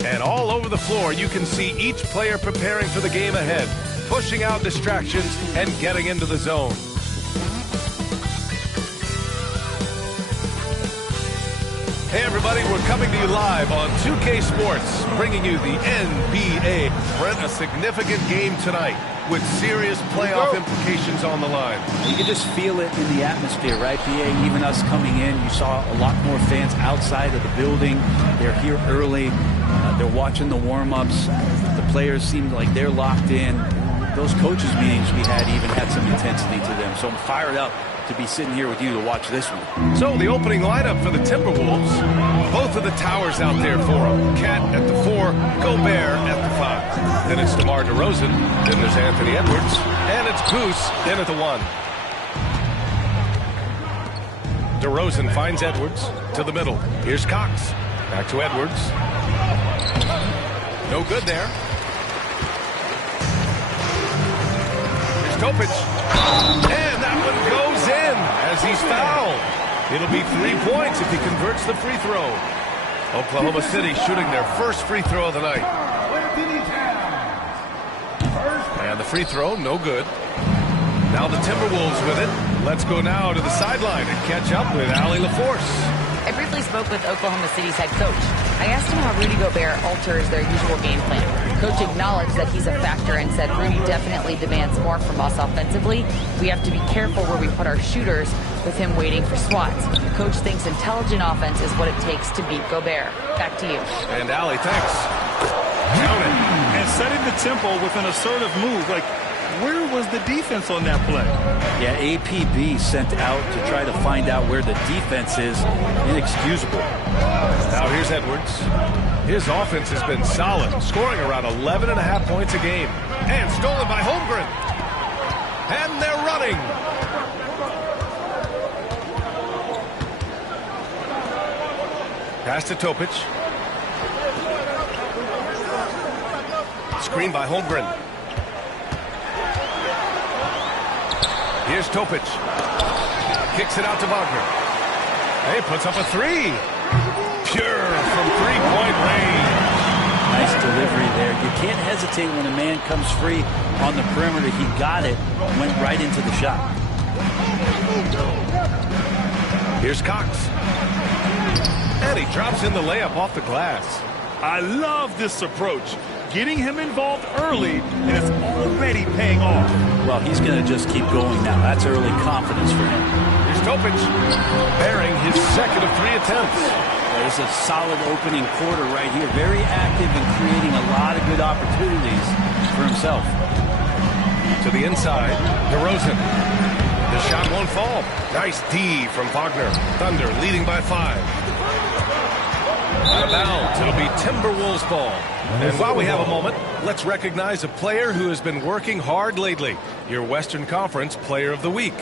And all over the floor, you can see each player preparing for the game ahead, pushing out distractions and getting into the zone. Hey everybody, we're coming to you live on 2K Sports, bringing you the NBA. Brent, a significant game tonight with serious playoff implications on the line. You can just feel it in the atmosphere, right, BA? Even us coming in, you saw a lot more fans outside of the building. They're here early. They're watching the warm-ups. The players seem like they're locked in. Those coaches meetings we had even had some intensity to them. So I'm fired up to be sitting here with you to watch this one. So the opening lineup for the Timberwolves, both of the towers out there for them. Cat at the 4, Gobert at the 5. Then it's DeMar DeRozan, then there's Anthony Edwards, and it's Goose in at the 1. DeRozan finds Edwards to the middle. Here's Cox, back to Edwards. No good there. Here's Topic, and that one goes in as he's fouled. It'll be 3 points if he converts the free throw. Oklahoma City shooting their first free throw of the night. And the free throw, no good. Now the Timberwolves with it. Let's go now to the sideline and catch up with Allie LaForce. I briefly spoke with Oklahoma City's head coach. I asked him how Rudy Gobert alters their usual game plan. Coach acknowledged that he's a factor and said Rudy definitely demands more from us offensively. We have to be careful where we put our shooters with him waiting for swats. Coach thinks intelligent offense is what it takes to beat Gobert. Back to you. And Allie, thanks. Count it. And setting the tempo with an assertive move. Like, where was the defense on that play? Yeah, APB sent out to try to find out where the defense is. Inexcusable. Now here's Edwards. His offense has been solid, scoring around 11.5 points a game. And stolen by Holmgren. And they're running. Pass to Topic. Screen by Holmgren. Here's Topic. Kicks it out to Wagner. Hey, puts up a 3. Pure from three-point range. Nice delivery there. You can't hesitate when a man comes free on the perimeter. He got it, went right into the shot. Here's Cox. And he drops in the layup off the glass. I love this approach. Getting him involved early, and it's already paying off. Well, he's going to just keep going now. That's early confidence for him. Here's Topic, bearing his second of 3 attempts. There's a solid opening quarter right here. Very active and creating a lot of good opportunities for himself. To the inside, DeRozan. The shot won't fall. Nice D from Wagner. Thunder leading by 5. Out of bounds. It'll be Timberwolves ball. And while we have a moment, let's recognize a player who has been working hard lately. Your Western Conference Player of the Week.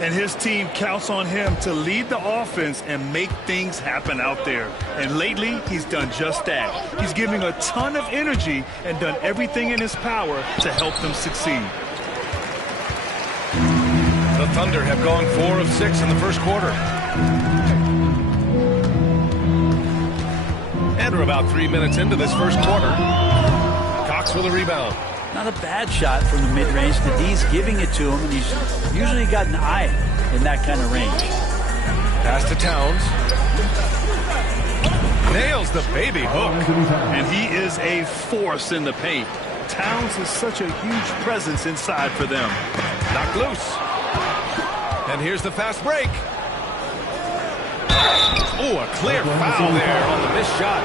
And his team counts on him to lead the offense and make things happen out there. And lately, he's done just that. He's giving a ton of energy and done everything in his power to help them succeed. The Thunder have gone 4 of 6 in the first quarter. And we're about 3 minutes into this first quarter. Cox with a rebound. Not a bad shot from the mid-range. The D's giving it to him, and he's usually got an eye in that kind of range. Pass to Towns. Nails the baby hook. And he is a force in the paint. Towns is such a huge presence inside for them. Knocked loose. And here's the fast break. Oh, a clear foul there on the missed shot.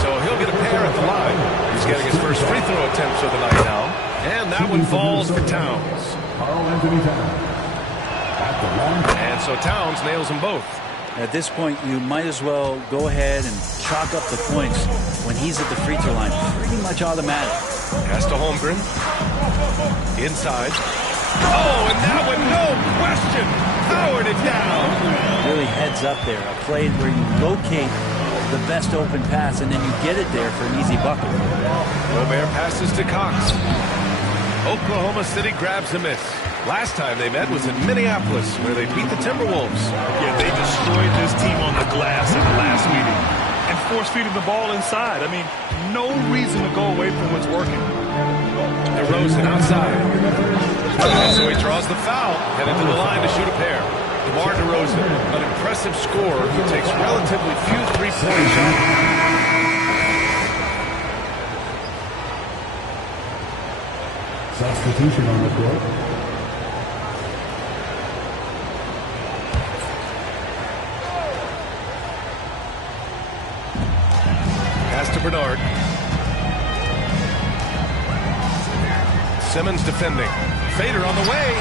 So he'll get a pair at the line. He's getting his first free throw attempts of the night now. And that one falls for Towns. And so Towns nails them both. At this point, you might as well go ahead and chalk up the points when he's at the free throw line. Pretty much automatic. Pass to Holmgren. Inside. Oh, and that one, no question, powered it down. Really heads up there. A play where you locate the best open pass, and then you get it there for an easy bucket. Gobert passes to Cox. Oklahoma City grabs a miss. Last time they met was in Minneapolis, where they beat the Timberwolves. Yeah, they destroyed this team on the glass in the last meeting. And force-feeding the ball inside. I mean, no reason to go away from what's working. DeRozan outside. And so he draws the foul, headed to the line to shoot a pair. DeMar DeRozan, an impressive scorer who takes relatively few three-point shots. Substitution on the court. Pass to Bernard. Simmons defending. Fader on the way.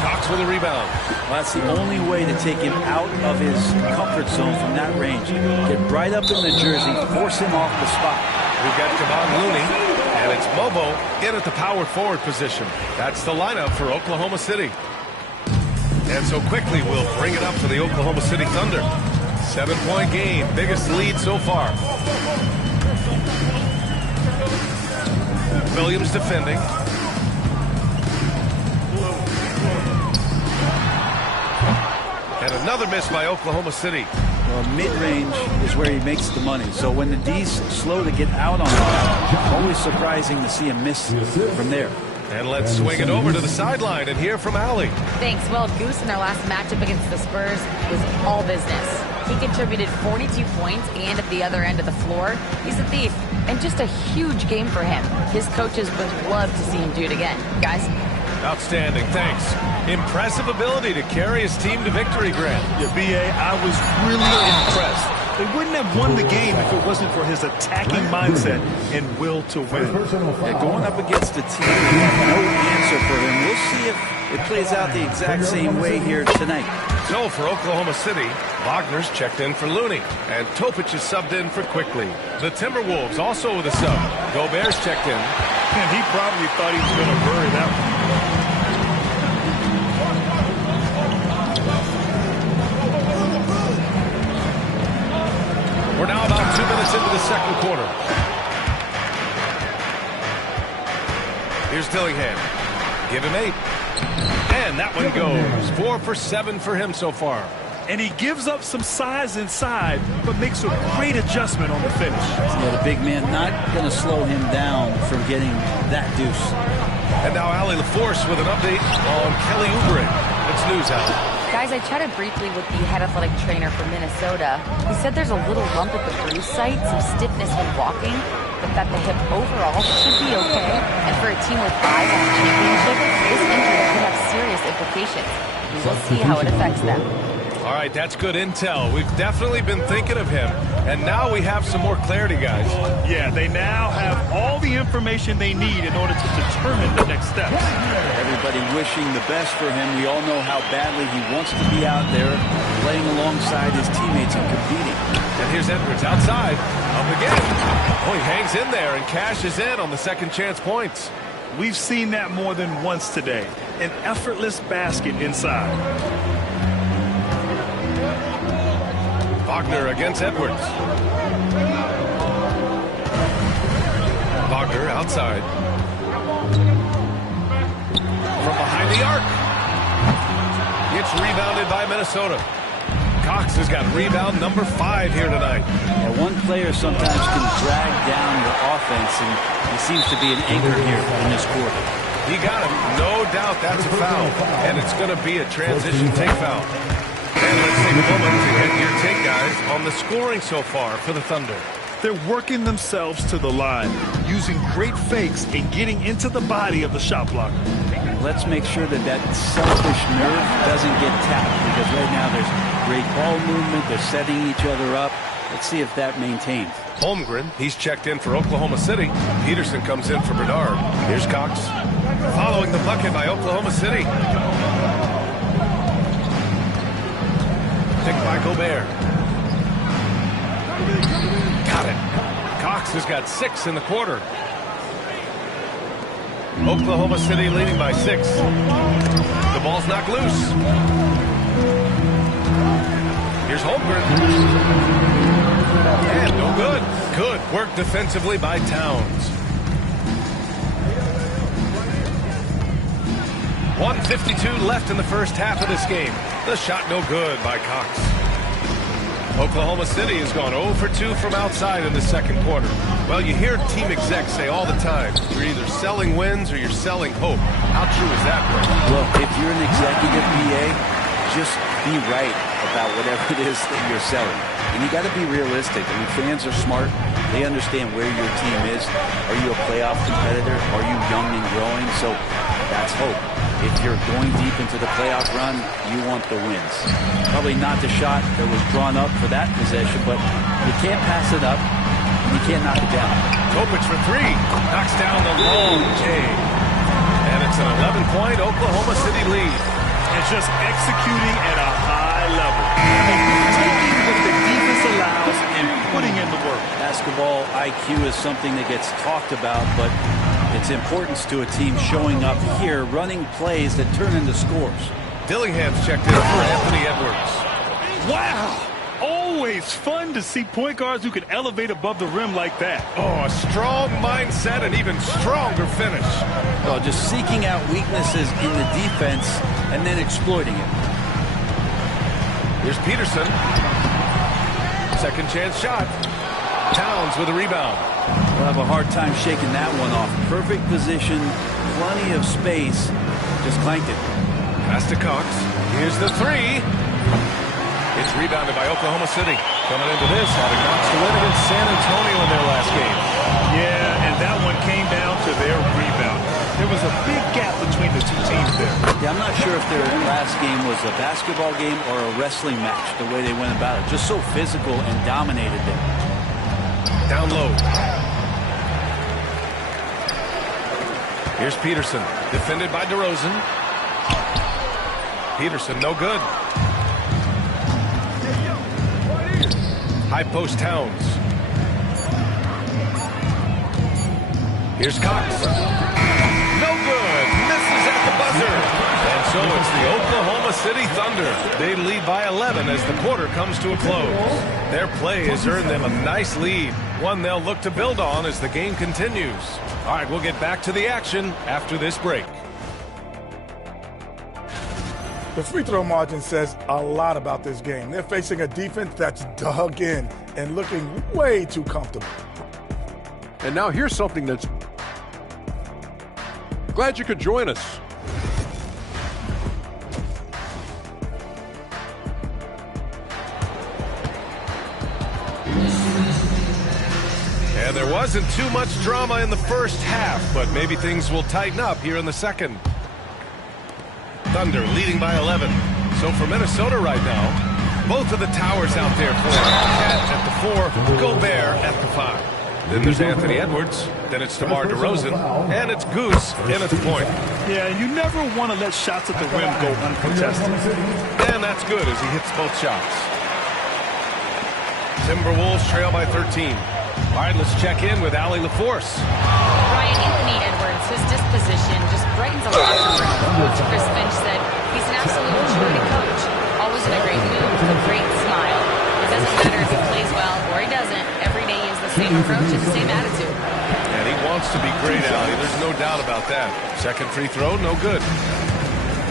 Cox with a rebound. Well, that's the only way to take him out of his comfort zone from that range. Get right up in the jersey, force him off the spot. We've got Kevon Looney. And it's Mobo in at the power forward position. That's the lineup for Oklahoma City. And so quickly we'll bring it up to the Oklahoma City Thunder. 7-point game, biggest lead so far. Williams defending. And another miss by Oklahoma City. Well, mid-range is where he makes the money. So when the D's slow to get out on him, always surprising to see him miss from there. And let's swing it over to the sideline and hear from Allie. Thanks. Well, Goose in their last matchup against the Spurs was all business. He contributed 42 points, and at the other end of the floor, he's a thief. And just a huge game for him. His coaches would love to see him do it again. Guys? Outstanding, thanks. Impressive ability to carry his team to victory, Grant. Yeah, B.A., I was really impressed. They wouldn't have won the game if it wasn't for his attacking mindset and will to win. Yeah, going up against a team with no answer for him. We'll see if it plays out the exact same way here tonight. So for Oklahoma City, Wagner's checked in for Looney, and Topic is subbed in for Quickly. The Timberwolves also with a sub. Gobert's checked in. And he probably thought he was going to bury that one. We're now about 2 minutes into the second quarter. Here's Dillingham. Give him 8. And that one goes. 4 for 7 for him so far. And he gives up some size inside, but makes a great adjustment on the finish. Yeah, the big man not going to slow him down from getting that deuce. And now Allie LaForce with an update on Kelly Oubre. What's news, Allie? Guys, I chatted briefly with the head athletic trainer from Minnesota. He said there's a little lump at the bruise site, some stiffness when walking, but that the hip overall should be okay. And for a team with eyes on the championship, this injury could have serious implications. We will see how it affects them. All right, that's good intel. We've definitely been thinking of him, and now we have some more clarity, guys. Yeah, they now have all the information they need in order to determine the next steps. Everybody wishing the best for him. We all know how badly he wants to be out there playing alongside his teammates and competing. And here's Edwards outside. Up again. Oh, he hangs in there and cashes in on the second chance points. We've seen that more than once today. An effortless basket inside. Wagner against Edwards. Wagner outside. From behind the arc. It's rebounded by Minnesota. Cox has got rebound number 5 here tonight. Yeah, one player sometimes can drag down your offense, and he seems to be an anchor here in this quarter. He got him. No doubt that's a foul. And it's going to be a transition take foul. And let's take a moment to get your take, guys, on the scoring so far for the Thunder. They're working themselves to the line, using great fakes and getting into the body of the shot blocker. Let's make sure that that selfish nerve doesn't get tapped, because right now there's great ball movement. They're setting each other up. Let's see if that maintains. Holmgren, he's checked in for Oklahoma City. Peterson comes in for Bernard. Here's Cox. Following the bucket by Oklahoma City. Picked by Gobert. Got it. Cox has got 6 in the quarter. Oklahoma City leading by 6. The ball's knocked loose. Here's Holmgren. And no good. Good work defensively by Towns. 1:52 left in the first half of this game. The shot no good by Cox. Oklahoma City has gone 0 for 2 from outside in the second quarter. Well, you hear team execs say all the time, you're either selling wins or you're selling hope. How true is that, Ray? Well, if you're an executive PA, just be right about whatever it is that you're selling. And you got to be realistic. I mean, fans are smart. They understand where your team is. Are you a playoff competitor? Are you young and growing? So that's hope. If you're going deep into the playoff run, you want the wins. Probably not the shot that was drawn up for that possession, but you can't pass it up, and you can't knock it down. Topic for 3. Knocks down the long J. And it's an 11-point Oklahoma City lead. It's just executing at a high level. Taking what the defense allows and putting in the work. Basketball IQ is something that gets talked about, but its importance to a team showing up here, running plays that turn into scores. Dillingham's checked in for Anthony Edwards. Wow! Always fun to see point guards who can elevate above the rim like that. Oh, a strong mindset and even stronger finish. Well, just seeking out weaknesses in the defense and then exploiting it. Here's Peterson. Second chance shot. Towns with a rebound. We'll have a hard time shaking that one off. Perfect position, plenty of space. Just clanked it. Pass to Cox. Here's the 3. It's rebounded by Oklahoma City. Coming into this, having Cox to win against San Antonio in their last game. Yeah, and that one came down to their rebound. There was a big gap between the two teams there. Yeah, I'm not sure if their last game was a basketball game or a wrestling match, the way they went about it. Just so physical and dominated them. Down low. Here's Peterson, defended by DeRozan. Peterson, no good. High post Towns. Here's Cox. No good. Misses at the buzzer. And so it's the Oklahoma City Thunder. They lead by 11 as the quarter comes to a close. Their play has earned them a nice lead, one they'll look to build on as the game continues. All right, we'll get back to the action after this break. The free throw margin says a lot about this game. They're facing a defense that's dug in and looking way too comfortable. And now here's something that's... Glad you could join us. And there wasn't too much drama in the first half, but maybe things will tighten up here in the second. Thunder leading by 11. So for Minnesota right now, both of the towers out there for Cat at the 4, Gobert at the 5. Then there's Anthony Edwards. Then it's DeMar DeRozan. And it's Goose in at the point. Yeah, you never want to let shots at the rim go uncontested. And that's good as he hits both shots. Timberwolves trail by 13. All right, let's check in with Allie LaForce. Ryan, Anthony Edwards, his disposition just brightens a locker room. Coach Chris Finch said he's an absolute maturity coach. Always in a great mood with a great smile. It doesn't matter if he plays well or he doesn't. Every day he has the same approach and the same attitude. And he wants to be great, Allie. There's no doubt about that. Second free throw, no good.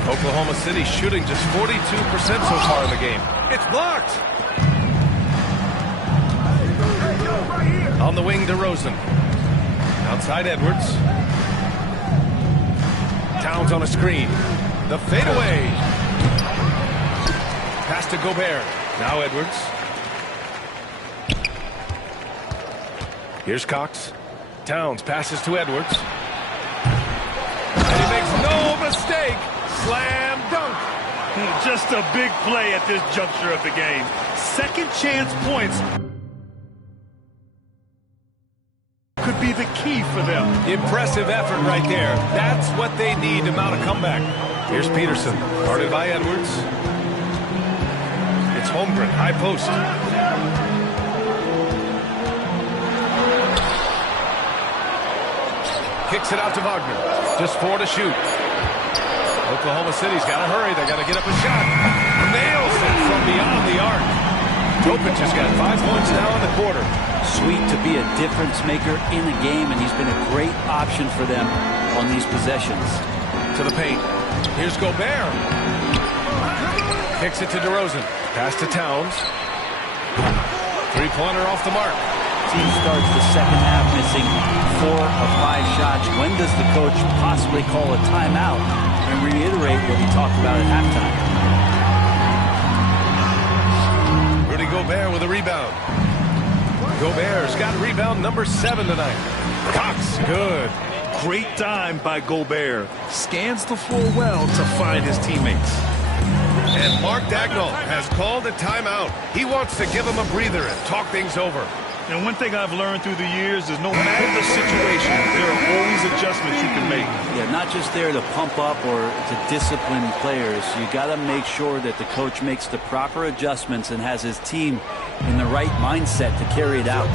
Oklahoma City shooting just 42% so far in the game. It's blocked. On the wing, DeRozan. Outside Edwards. Towns on a screen. The fadeaway. Pass to Gobert. Now Edwards. Here's Cox. Towns passes to Edwards. And he makes no mistake. Slam dunk. Just a big play at this juncture of the game. Second chance points could be the key for them. Impressive effort right there. That's what they need to mount a comeback. Here's Peterson, guarded by Edwards. It's Holmgren, high post. Kicks it out to Wagner. Just 4 to shoot. Oklahoma City's got to hurry. They got to get up a shot. Nails it from beyond the arc. Topic has got 5 points now in the quarter. Sweet to be a difference maker in a game, and he's been a great option for them on these possessions. To the paint. Here's Gobert. Kicks it to DeRozan. Pass to Towns. Three-pointer off the mark. Team starts the second half missing 4 of 5 shots. When does the coach possibly call a timeout and reiterate what he talked about at halftime? Rudy Gobert with a rebound. Gobert's got rebound number 7 tonight. Cox, good. Great dime by Gobert. Scans the floor well to find his teammates. And Mark Dagnall has called a timeout. He wants to give him a breather and talk things over. And one thing I've learned through the years is no matter the situation, there are always adjustments you can make. Yeah, not just there to pump up or to discipline players. You got to make sure that the coach makes the proper adjustments and has his team in the right mindset to carry it out.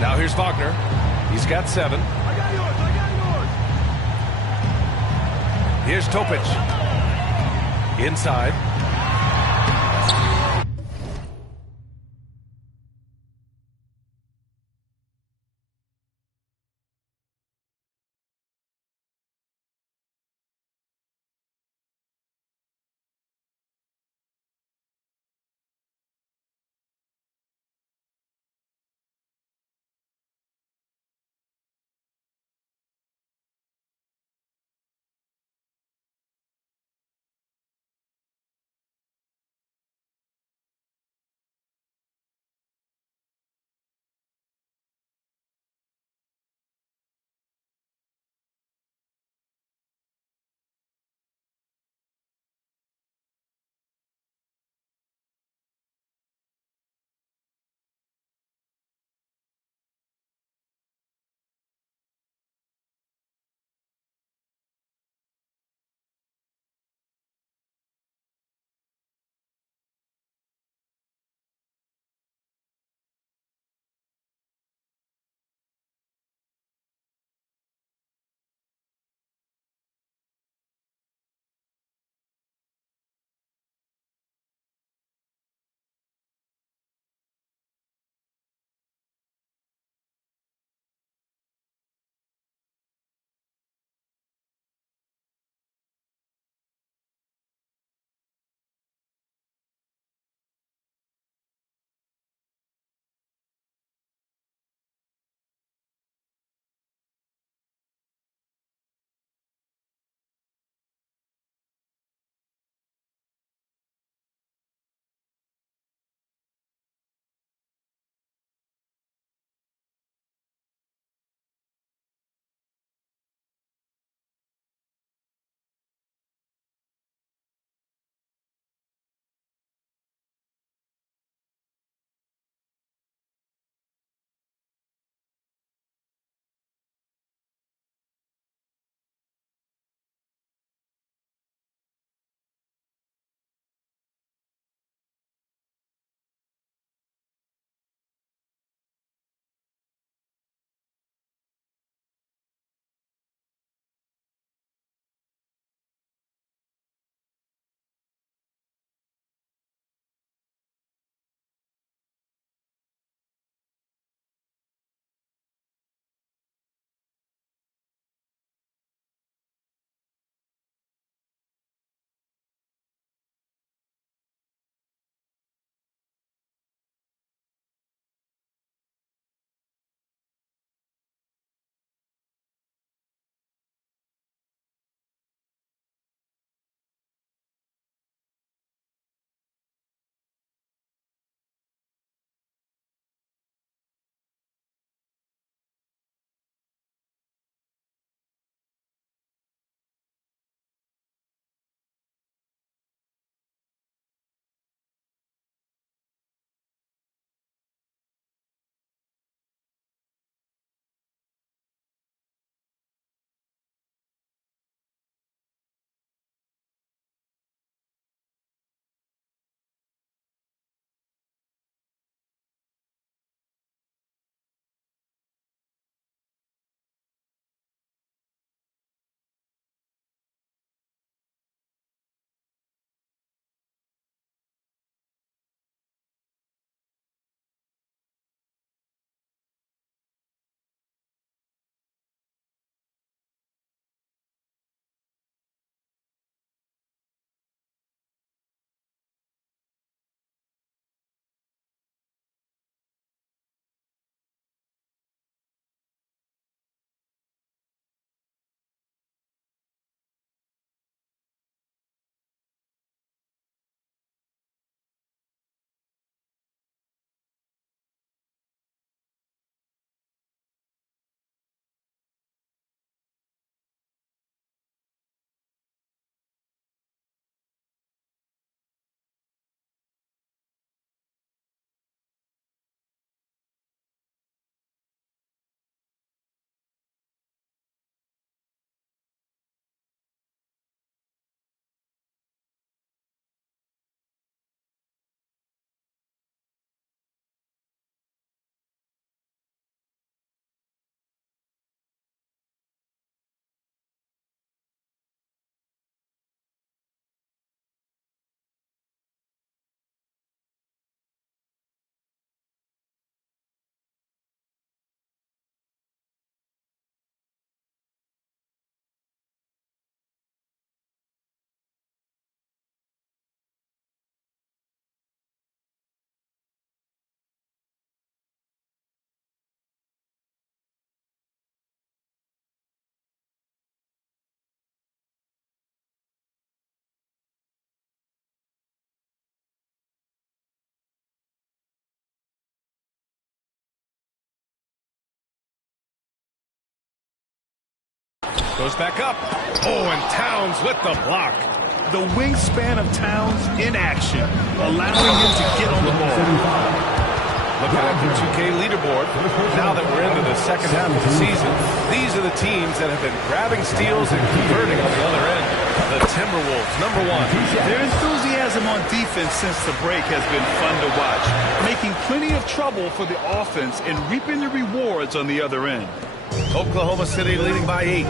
Now here's Wagner. He's got 7. Here's Topic. Inside. Goes back up. Oh, and Towns with the block. The wingspan of Towns in action, allowing him to get on the ball. Looking at the 2K leaderboard, now that we're into the second half of the season, these are the teams that have been grabbing steals and converting on the other end. The Timberwolves, number 1. Their enthusiasm on defense since the break has been fun to watch, making plenty of trouble for the offense and reaping the rewards on the other end. Oklahoma City leading by 8.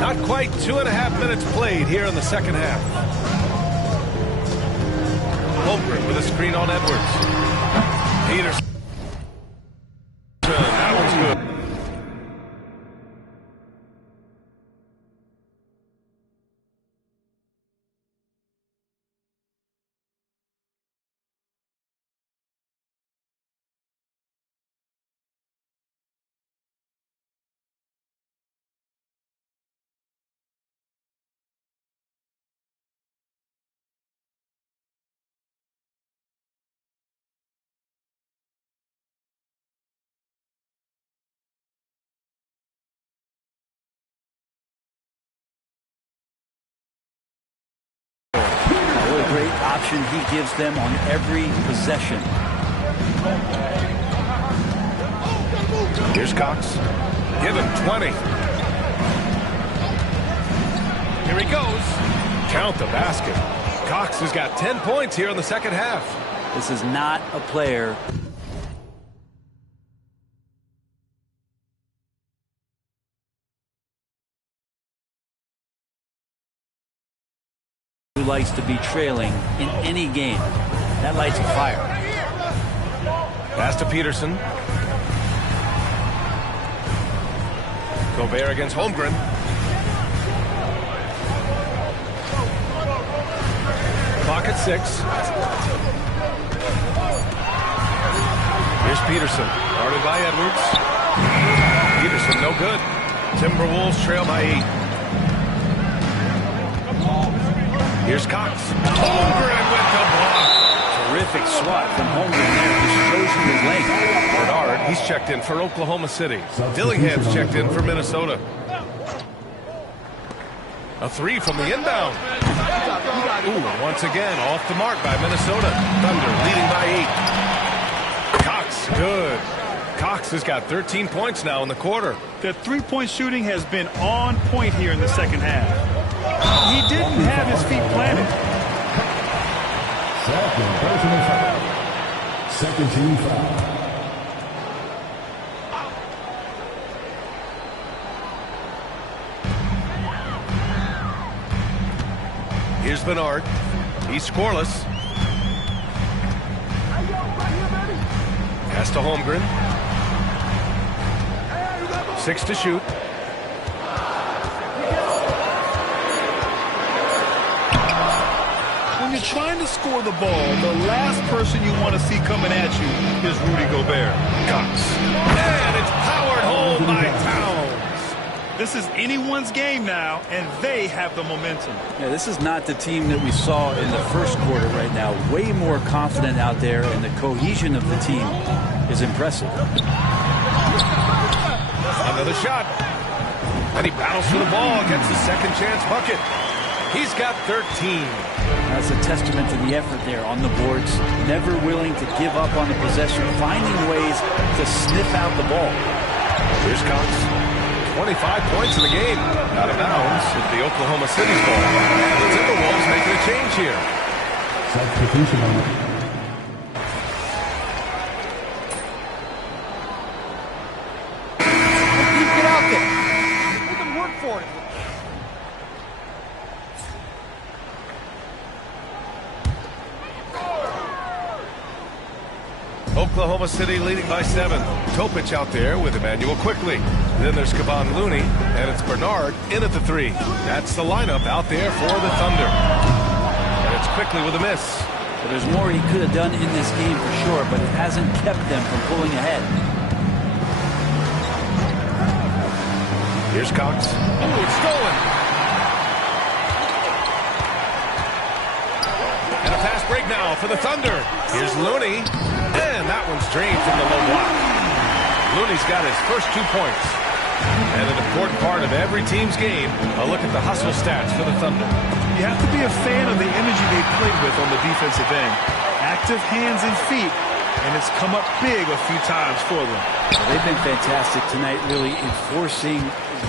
Not quite 2.5 minutes played here in the second half. Holmgren with a screen on Edwards. Peterson. That one's good. What a great option he gives them on every possession. Here's Cox. Give him 20. Here he goes. Count the basket. Cox has got 10 points here in the second half. This is not a player who likes to be trailing in any game. That lights a fire. Pass to Peterson. Gobert against Holmgren. Clock at 6. Here's Peterson. Guarded by Edwards. Peterson no good. Timberwolves trail by 8. Here's Cox. Holmgren with the block. Terrific swat from Holmgren there. Just shows you his length. Bernard, he's checked in for Oklahoma City. Dillingham's checked in for Minnesota. A 3 from the inbound. Ooh, once again, off the mark by Minnesota. Thunder leading by 8. Cox, good. Cox has got 13 points now in the quarter. The three-point shooting has been on point here in the second half. He didn't have his feet planted. Second team foul. Here's Bernard. He's scoreless. Pass to Holmgren. 6 to shoot. When you're trying to score the ball, the last person you want to see coming at you is Rudy Gobert. Cox. And it's powered home by Towns. This is anyone's game now, and they have the momentum. Yeah, this is not the team that we saw in the first quarter right now. Way more confident out there, and the cohesion of the team is impressive. Another shot. And he battles for the ball, gets the second chance bucket. He's got 13. That's a testament to the effort there on the boards. Never willing to give up on the possession, finding ways to sniff out the ball. Here's Cox. 25 points in the game. Out of bounds with the Oklahoma City's ball. And the Timberwolves making a change here. Substitution on it. Get out there. Make them work for it. Oklahoma City leading by 7. Topic out there with Emmanuel quickly. Then there's Kevon Looney, and it's Bernard in at the 3. That's the lineup out there for the Thunder. And it's quickly with a miss. But there's more he could have done in this game for sure, but it hasn't kept them from pulling ahead. Here's Cox. Oh, it's stolen. And a fast break now for the Thunder. Here's Looney. And that one's drained from the low block. Looney's got his first 2 points. And an important part of every team's game, a look at the hustle stats for the Thunder. You have to be a fan of the energy they played with on the defensive end. Active hands and feet, and it's come up big a few times for them. They've been fantastic tonight, really enforcing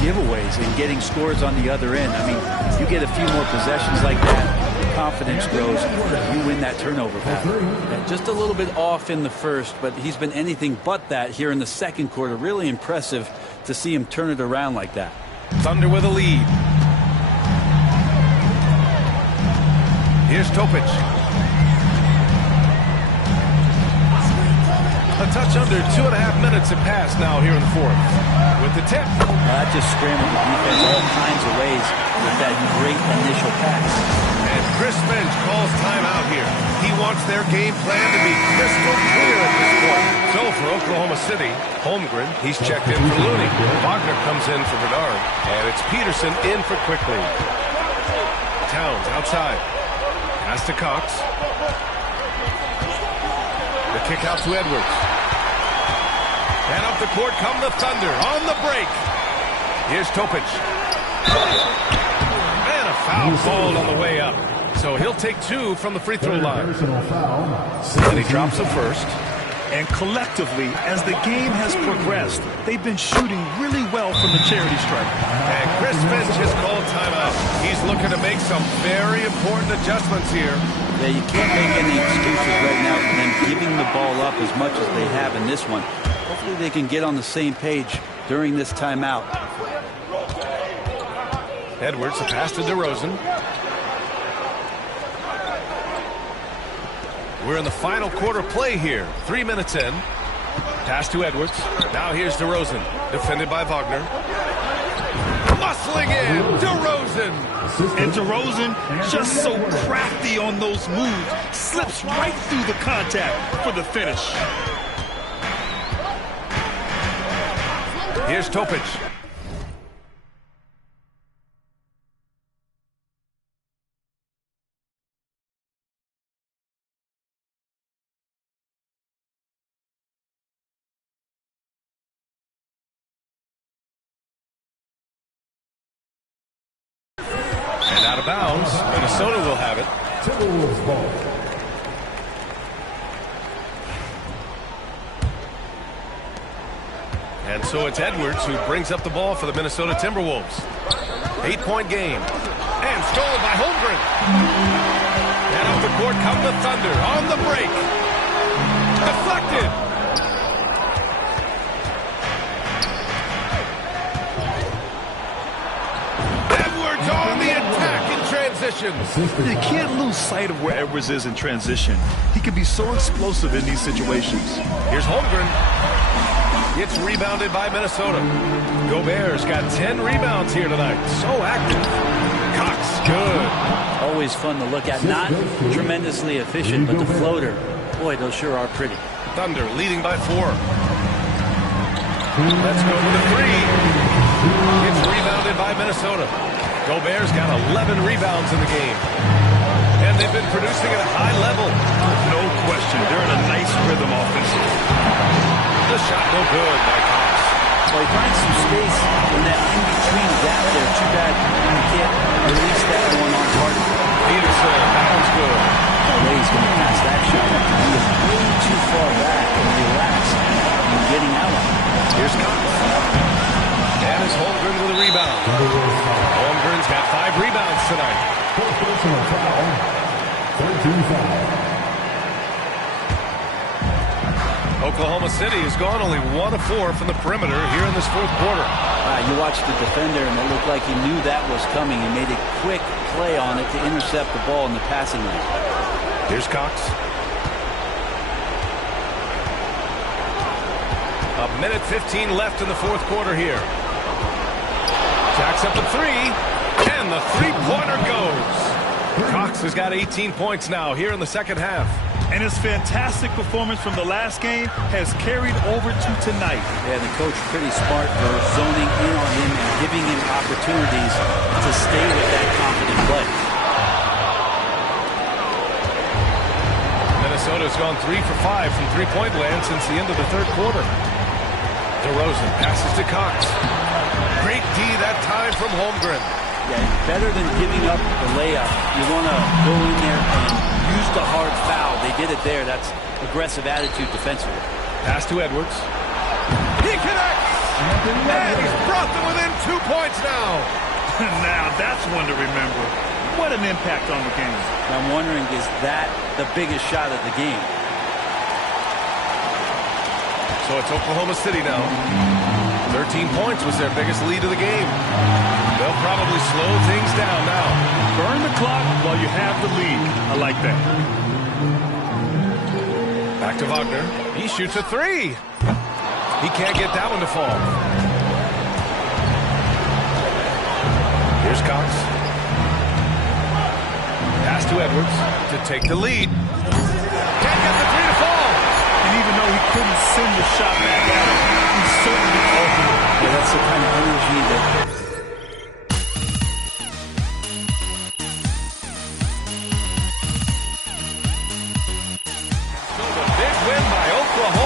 giveaways and getting scores on the other end. I mean, you get a few more possessions like that, confidence grows, you win that turnover battle. And just a little bit off in the first, but he's been anything but that here in the second quarter. Really impressive to see him turn it around like that. Thunder with a lead. Here's Topic. A touch under 2.5 minutes have passed now here in the fourth. With the tip. That just scrambled the defense all kinds of ways with that great initial pass. And Chris Finch calls timeout here. He wants their game plan to be crystal clear at this point. So for Oklahoma City, Holmgren, he's checked in for Looney. Wagner comes in for Bernard. And it's Peterson in for Quickly. Towns outside. Pass to Cox. The kick out to Edwards. And up the court come the Thunder on the break. Here's Topic. And a foul called on the way up. So he'll take 2 from the free throw line. And he drops the first. And collectively, as the game has progressed, they've been shooting really well from the charity stripe. And Chris Finch has called timeout. He's looking to make some very important adjustments here. Yeah, you can't make any excuses right now for them giving the ball up as much as they have in this one. Hopefully they can get on the same page during this timeout. Edwards, a pass to DeRozan. We're in the final quarter play here. 3 minutes in. Pass to Edwards. Now here's DeRozan. Defended by Wagner. Muscling in. DeRozan. And DeRozan, just so crafty on those moves, slips right through the contact for the finish. Here's Topic. And out of bounds. Minnesota will have it. Timberwolves ball. And so it's Edwards who brings up the ball for the Minnesota Timberwolves. 8-point game. And stolen by Holmgren. And off the court come the Thunder on the break. Deflected. Edwards on the attack in transitions. You can't lose sight of where Edwards is in transition. He can be so explosive in these situations. Here's Holmgren. It's rebounded by Minnesota. Gobert's got 10 rebounds here tonight. So active. Cox, good. Always fun to look at. Not tremendously efficient, but the floater, boy, those sure are pretty. Thunder leading by 4. Let's go with a 3. It's rebounded by Minnesota. Gobert's got 11 rebounds in the game. And they've been producing at a high level. No question. They're in a nice rhythm offensively. The shot no good by Cox. Well, he finds some space in that in-between gap there. Too bad you can't release that one on target. Peterson, that one's good. No way he's going to pass that shot. He was way too far back and relaxed and getting out of it. Here's Cox. And it's Holmgren with a rebound. Holmgren's got 5 rebounds tonight. First personal foul. 13 foul. Oklahoma City has gone only 1 of 4 from the perimeter here in this fourth quarter. You watched the defender, and it looked like he knew that was coming. He made a quick play on it to intercept the ball in the passing lane. Here's Cox. A minute 15 left in the fourth quarter here. Jacks up a 3, and the three-pointer goes. Cox has got 18 points now here in the second half. And his fantastic performance from the last game has carried over to tonight. Yeah, the coach pretty smart for zoning in on him and giving him opportunities to stay with that confident play. Minnesota's gone 3 for 5 from three-point land since the end of the third quarter. DeRozan passes to Cox. Great D that time from Holmgren. Yeah, better than giving up the layup. You want to go in there and use the hard foul. They did it there. That's aggressive attitude defensively. Pass to Edwards. He connects! And he's brought them within 2 points now. Now, that's one to remember. What an impact on the game. I'm wondering, is that the biggest shot of the game? So it's Oklahoma City now. 13 points was their biggest lead of the game. They'll probably slow things down now. Burn the clock while you have the lead. I like that. Back to Wagner. He shoots a three. He can't get that one to fall. Here's Cox. Pass to Edwards to take the lead. Can't get the three to fall. And even though he couldn't send the shot back at him, he certainly opened it. Yeah, that's the kind of energy that... So the big win by Oklahoma